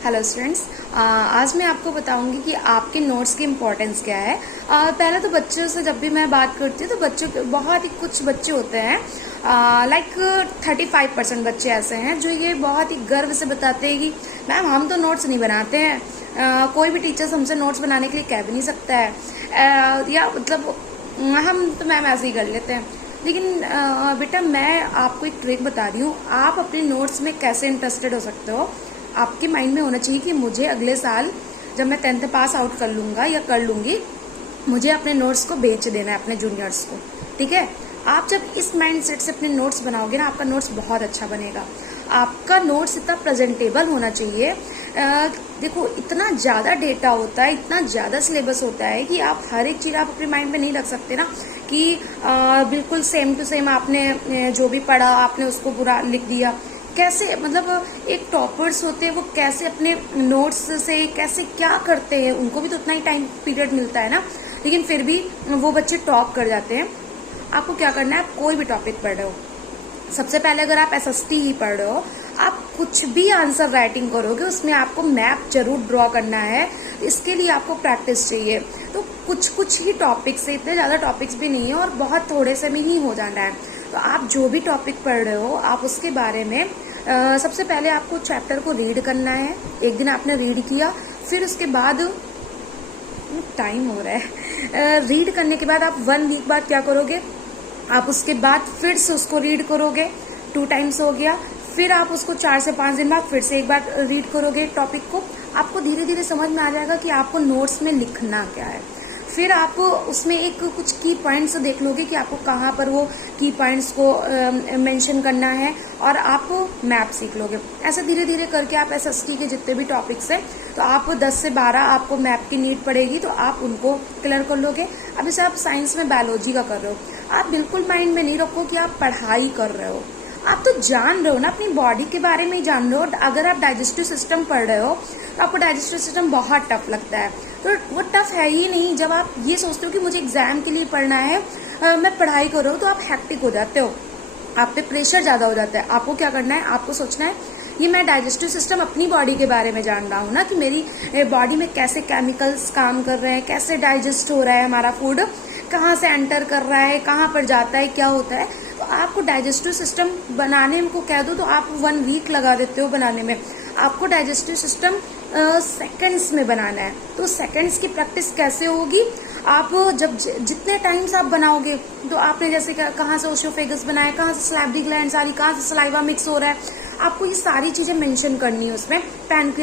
Hello students, आज मैं आपको बताऊंगी कि आपके नोट्स की इम्पोर्टेंस क्या है। पहले तो बच्चों से जब भी मैं बात करती हूँ तो बच्चों बहुत ही कुछ बच्चे होते हैं, लाइक 35% बच्चे ऐसे हैं जो ये बहुत ही गर्व से बताते हैं कि मैम हम तो नोट्स नहीं बनाते हैं। कोई भी टीचर्स हमसे नोट्स बनाने के लिए कह भी नहीं सकता है, या मतलब हम तो मैम ऐसे ही कर लेते हैं। लेकिन बेटा मैं आपको एक ट्रिक बता रही हूँ, आप अपने नोट्स में कैसे इंटरेस्टेड हो सकते हो। आपके माइंड में होना चाहिए कि मुझे अगले साल जब मैं 10th पास आउट कर लूंगा या कर लूंगी, मुझे अपने नोट्स को बेच देना है अपने जूनियर्स को। ठीक है, आप जब इस माइंड सेट से अपने नोट्स बनाओगे ना, आपका नोट्स बहुत अच्छा बनेगा। आपका नोट्स इतना प्रेजेंटेबल होना चाहिए। देखो इतना ज़्यादा डेटा होता है, इतना ज़्यादा सिलेबस होता है कि आप हर एक चीज़ आप अपने माइंड में नहीं रख सकते ना कि बिल्कुल सेम टू सेम आपने जो भी पढ़ा आपने उसको पूरा लिख दिया। कैसे, मतलब एक टॉपर्स होते हैं वो कैसे अपने नोट्स से कैसे क्या करते हैं, उनको भी तो उतना ही टाइम पीरियड मिलता है ना, लेकिन फिर भी वो बच्चे टॉप कर जाते हैं। आपको क्या करना है, आप कोई भी टॉपिक पढ़ रहे हो, सबसे पहले अगर आप एसएसटी ही पढ़ रहे हो, आप कुछ भी आंसर राइटिंग करोगे उसमें आपको मैप जरूर ड्रॉ करना है। इसके लिए आपको प्रैक्टिस चाहिए। तो कुछ कुछ ही टॉपिक्स है, इतने ज़्यादा टॉपिक्स भी नहीं है और बहुत थोड़े से में ही हो जाना है। तो आप जो भी टॉपिक पढ़ रहे हो आप उसके बारे में सबसे पहले आपको चैप्टर को रीड करना है। एक दिन आपने रीड किया, फिर उसके बाद टाइम हो रहा है, रीड करने के बाद आप 1 वीक बाद क्या करोगे, आप उसके बाद फिर से उसको रीड करोगे। 2 टाइम्स हो गया, फिर आप उसको 4 से 5 दिन बाद फिर से एक बार रीड करोगे टॉपिक को। आपको धीरे धीरे समझ में आ जाएगा कि आपको नोट्स में लिखना क्या है। फिर आप उसमें एक कुछ की पॉइंट्स देख लोगे कि आपको कहाँ पर वो की पॉइंट्स को मेंशन करना है, और आप मैप सीख लोगे। ऐसे धीरे धीरे करके आप एसएसटी के जितने भी टॉपिक्स हैं, तो आप 10 से 12 आपको मैप की नीड पड़ेगी, तो आप उनको क्लियर कर लोगे। अब जैसे आप साइंस में बायोलॉजी का कर रहे हो, आप बिल्कुल माइंड में नहीं रखो कि आप पढ़ाई कर रहे हो, आप तो जान रहे हो ना, अपनी बॉडी के बारे में ही जान रहे हो। अगर आप डाइजेस्टिव सिस्टम पढ़ रहे हो तो आपको डाइजेस्टिव सिस्टम बहुत टफ लगता है, तो वो टफ है ही नहीं। जब आप ये सोचते हो कि मुझे एग्जाम के लिए पढ़ना है, मैं पढ़ाई कर रहा हूँ, तो आप हैक्टिक हो जाते हो, आप पे प्रेशर ज़्यादा हो जाता है। आपको क्या करना है, आपको सोचना है ये मैं डाइजेस्टिव सिस्टम अपनी बॉडी के बारे में जान रहा हूँ ना, कि मेरी बॉडी में कैसे केमिकल्स काम कर रहे हैं, कैसे डाइजेस्ट हो रहा है हमारा फूड, कहाँ से एंटर कर रहा है, कहाँ पर जाता है, क्या होता है। तो आपको डाइजेस्टिव सिस्टम बनाने को कह दो तो आप 1 वीक लगा देते हो बनाने में। आपको डाइजेस्टिव सिस्टम सेकंड्स में बनाना है। तो सेकंड्स की प्रैक्टिस कैसे होगी, आप जब जितने टाइम्स आप बनाओगे, तो आपने जैसे कहाँ से ओशियोफेगस बनाया, कहाँ से स्लैबरी ग्लैंड्स आ रही, कहाँ से सलाइवा मिक्स हो रहा है, आपको ये सारी चीजें मेंशन करनी है उसमें। पैनक्रियाज